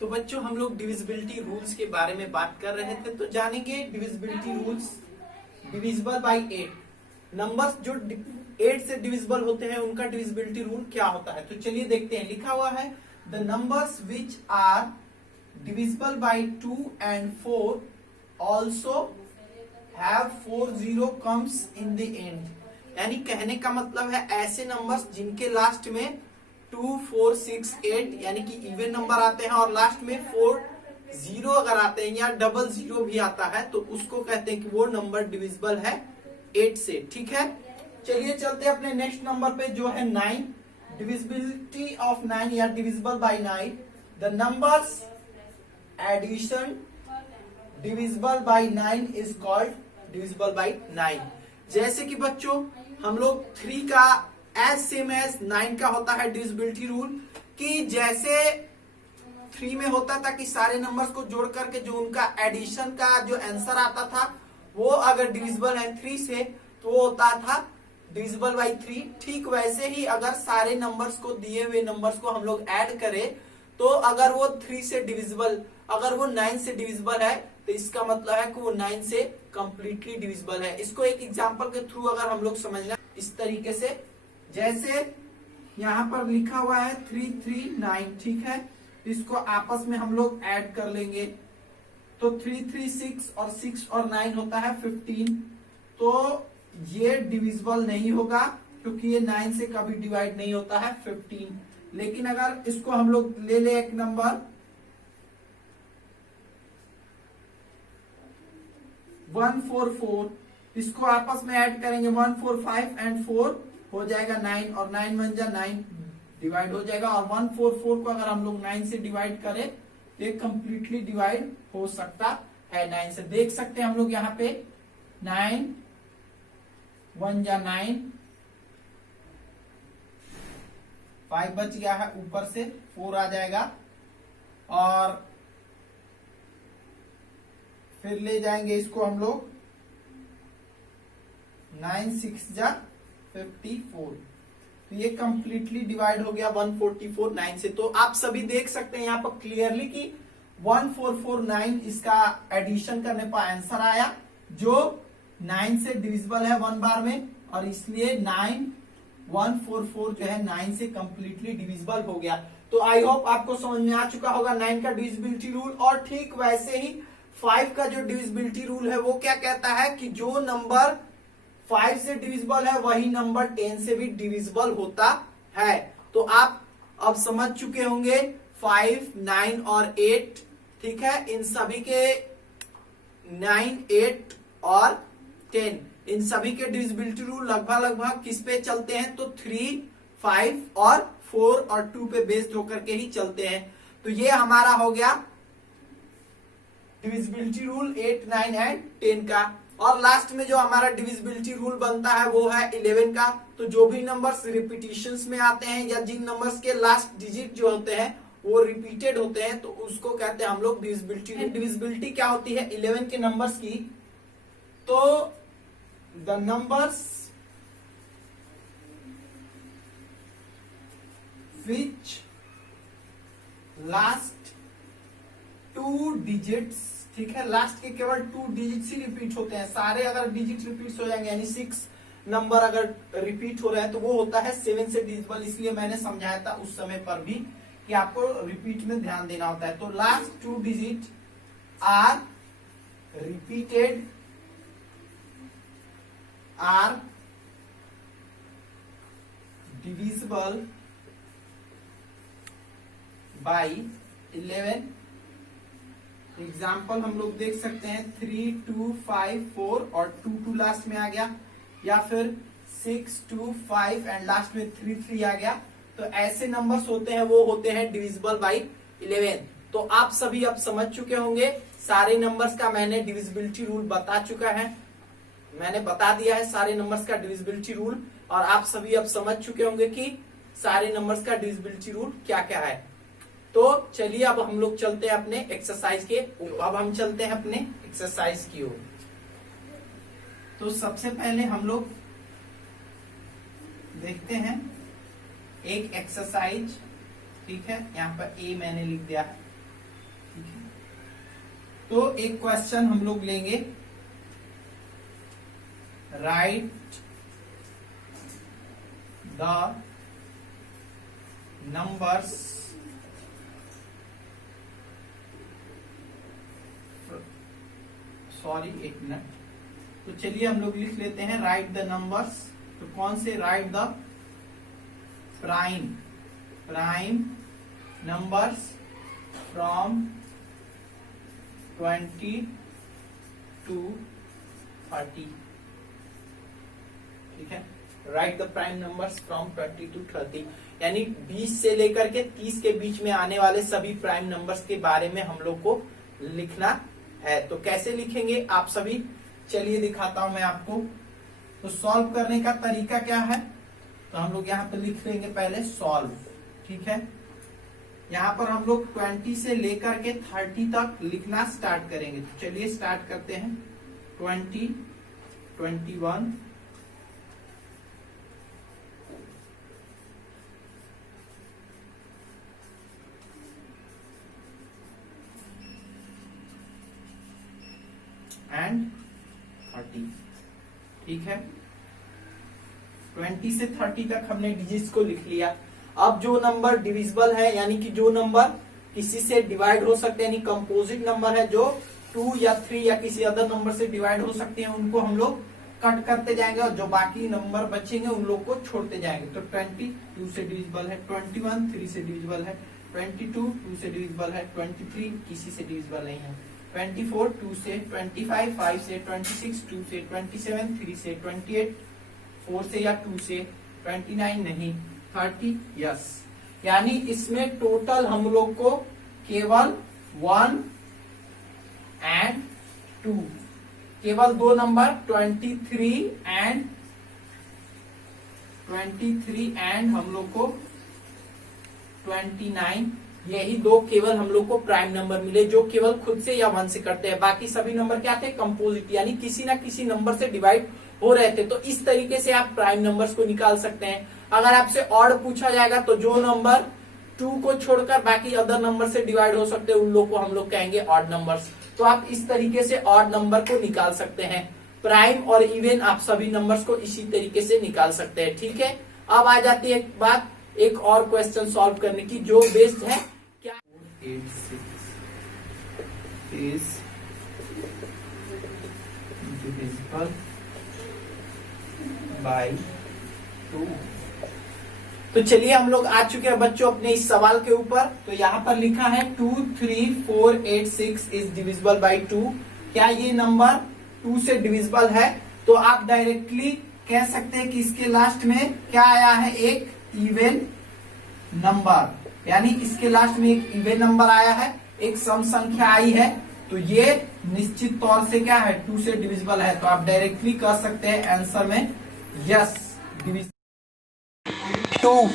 तो बच्चों हम लोग डिविजिबिलिटी रूल्स के बारे में बात कर रहे थे, तो जानेंगे divisibility rules. Divisible by 8 numbers जो 8 से डिविजिबल होते हैं उनका डिविजिबिलिटी रूल क्या होता है। तो चलिए देखते हैं। लिखा हुआ है the numbers which are divisible by 2 and 4 also have 4 0 comes in the end। यानी कहने का मतलब है ऐसे नंबर्स जिनके लास्ट में 2 4 6 8 यानी कि इवन नंबर आते हैं और लास्ट में 4 0 अगर आते हैं या डबल 0 भी आता है तो उसको कहते हैं कि वो नंबर डिविजिबल है 8 से। ठीक है, चलिए चलते हैं अपने नेक्स्ट नंबर पे जो है 9। डिविजिबिलिटी ऑफ 9 या divisible by 9। The numbers addition divisible by 9 is called divisible by 9। जैसे कि बच्चों हम लोग 3 का एज सेम एज 9 का होता है डिविजिबिलिटी रूल, कि जैसे 3 में होता था कि सारे नंबर्स को जोड़ करके जो उनका एडिशन का जो आंसर आता था वो अगर डिविजिबल है 3 से तो वो होता था डिविजिबल बाय 3। ठीक वैसे ही अगर सारे नंबर्स को, दिए हुए नंबर्स को हम लोग ऐड करें तो अगर वो 3 से डिविजिबल, अगर वो 9 से डिविजिबल है तो इसका मतलब है कि वो 9 से कंप्लीटली डिविजिबल है। इसको एक एग्जांपल के थ्रू अगर हम लोग समझना इस तरीके से, जैसे यहाँ पर लिखा हुआ है 3 3 9। ठीक है, इसको आपस में हम लोग ऐड कर लेंगे तो 3 3 6 और 6 और 9 होता है 15। तो ये डिविजिबल नहीं होगा क्योंकि ये 9 से कभी डिवाइड नहीं होता है 15। लेकिन अगर इसको हम लोग ले ले एक नंबर 144, इसको आपस में ऐड करेंगे 1 4 5 एंड 4 हो जाएगा 9 और 9 1 जा 9 डिवाइड हो जाएगा। और 144 को अगर हम लोग 9 से डिवाइड करें तो ये कंप्लीटली डिवाइड हो सकता है 9 से। देख सकते हैं हम लोग यहाँ पे 9 1 जा 9, 5 बच गया है, ऊपर से 4 आ जाएगा और फिर ले जाएंगे इसको हम लोग 9 6 जा 54। तो ये कंप्लीटली डिवाइड हो गया 144 9 से। तो आप सभी देख सकते हैं यहाँ पर क्लियरली कि 1449 इसका एडिशन करने पर आंसर आया जो 9 से डिविजिबल है 1 बार में, और इसलिए 9144 जो है 9 से कंप्लीटली डिविजिबल हो गया। तो आई होप आपको समझ में आ चुका होगा 9 का डिविजिबिलिटी रूल। और ठीक वैसे ही 5 का जो डिविजिबिलिटी रूल है वो क्या कहता है कि जो नंबर 5 से डिविजिबल है वही नंबर 10 से भी डिविजिबल होता है। तो आप अब समझ चुके होंगे 5 9 और 8। ठीक है, इन सभी के 9 8 और 10 इन सभी के डिविजिबिलिटी रूल लगभग किस पे चलते हैं, तो 3 5 और 4 और 2 पे बेस्ड होकर के ही चलते हैं। तो ये हमारा हो गया डिविजिबिलिटी रूल 8 9 एंड 10 का। और लास्ट में जो हमारा डिविजिबिलिटी रूल बनता है वो है 11 का। तो जो भी नंबर्स रिपीटिशंस में आते हैं या जिन नंबर्स के लास्ट डिजिट जो होते हैं वो रिपीटेड होते हैं तो उसको कहते हैं हम लोग डिविजिबिलिटी। डिविजिबिलिटी क्या होती है 11 के नंबर्स की, तो the numbers which last 2 digits, ठीक है, लास्ट के केवल 2 डिजिट्स ही रिपीट होते हैं। सारे अगर डिजिट रिपीट हो जाएंगे यानी 6 नंबर अगर रिपीट हो रहे हैं तो वो होता है 7 से डिविजिबल। इसलिए मैंने समझाया था उस समय पर भी कि आपको रिपीट में ध्यान देना होता है। तो last 2 digit are repeated are divisible by 11। Example हम लोग देख सकते हैं 3 2 5 4 और 2 2 लास्ट में आ गया, या फिर 6 2 5 एंड लास्ट में 3 3 आ गया। तो ऐसे नंबर्स होते हैं वो होते हैं डिविजिबल बाय 11। तो आप सभी अब समझ चुके होंगे सारे नंबर्स का मैंने डिविजिबिलिटी रूल बता चुका है, मैंने बता दिया है सारे नंबर्स का डिविजिबिलिटी रूल। और आप सभी अब समझ चुके होंगे कि सारे नंबर्स का डिविजिबिलिटी रूल क्या क्या है। तो चलिए अब हम लोग चलते हैं अपने एक्सरसाइज के, अब हम चलते हैं अपने एक्सरसाइज की ओर। तो सबसे पहले हम लोग देखते हैं एक एक्सरसाइज, ठीक है, यहाँ पर ए मैंने लिख दिया है। ठीक है, तो एक क्वेश्चन हम लोग लेंगे, राइट द नंबर्स सॉरी एक मिनट, तो चलिए हम लोग लिख लेते हैं राइट द नंबर्स। तो कौन से, right the prime numbers from 20 to 30। ठीक है, right the prime numbers from 20 to 30, यानी 20 से लेकर के 30 के बीच में आने वाले सभी प्राइम नंबर्स के बारे में हम लोग को लिखना है। तो कैसे लिखेंगे आप सभी, चलिए दिखाता हूं मैं आपको। तो सॉल्व करने का तरीका क्या है, तो हम लोग यहाँ पे लिख लेंगे पहले सॉल्व। ठीक है, यहाँ पर हम लोग 20 से लेकर के 30 तक लिखना स्टार्ट करेंगे। तो चलिए स्टार्ट करते हैं। 20, 21, 30। ठीक है, 20 से 30 तक हमने डिजिट्स को लिख लिया। अब जो नंबर डिविजिबल है, यानी कि जो नंबर किसी से डिवाइड हो सकते हैं, यानी कंपोजिट नंबर है, जो 2 या 3 या किसी अदर नंबर से डिवाइड हो सकते हैं, उनको हम लोग कट करते जाएंगे और जो बाकी नंबर बचेंगे उन लोग को छोड़ते जाएंगे। तो 20 2 से डिविजिबल है, 21 3 से डिविजिबल है, 22 2 से डिविजिबल है, 23 किसी से डिविजिबल नहीं है, 24 2 से, 25 5 से, 26 2 से, 27 3 से, 28 4 से या 2 से, 29 नहीं, 30 यस। यानी इसमें टोटल हम लोग को केवल 1 and 2, केवल दो नंबर 23 and हम लोग को 29, यही दो केवल हम लोग को प्राइम नंबर मिले, जो केवल खुद से या 1 से करते हैं। बाकी सभी नंबर क्या थे, कंपोजिट, यानी किसी ना किसी नंबर से डिवाइड हो रहे थे। तो इस तरीके से आप प्राइम नंबर्स को निकाल सकते हैं। अगर आपसे ऑड पूछा जाएगा तो जो नंबर 2 को छोड़कर बाकी अदर नंबर से डिवाइड हो सकते हैं, उन लोग को हम लोग कहेंगे ऑड नंबर्स। तो आप इस तरीके से ऑड नंबर को निकाल सकते हैं। प्राइम और इवन आप सभी नंबर्स को इसी तरीके से निकाल सकते हैं। ठीक है, अब आ जाती है बात एक और क्वेश्चन सॉल्व करने की, जो बेस्ड है क्या 486 is divisible by 2। तो चलिए हम लोग आ चुके हैं बच्चों अपने इस सवाल के ऊपर। तो यहाँ पर लिखा है 23486 इज डिविजिबल बाई 2। क्या ये नंबर 2 से डिविजिबल है? तो आप डायरेक्टली कह सकते हैं कि इसके लास्ट में क्या आया है, एक इवन नंबर, यानी इसके लास्ट में एक इवन नंबर आया है, एक सम संख्या आई है। तो ये निश्चित तौर से क्या है, 2 से डिविजिबल है। तो आप डायरेक्टली कह सकते हैं आंसर में यस, डिविजिबल 2।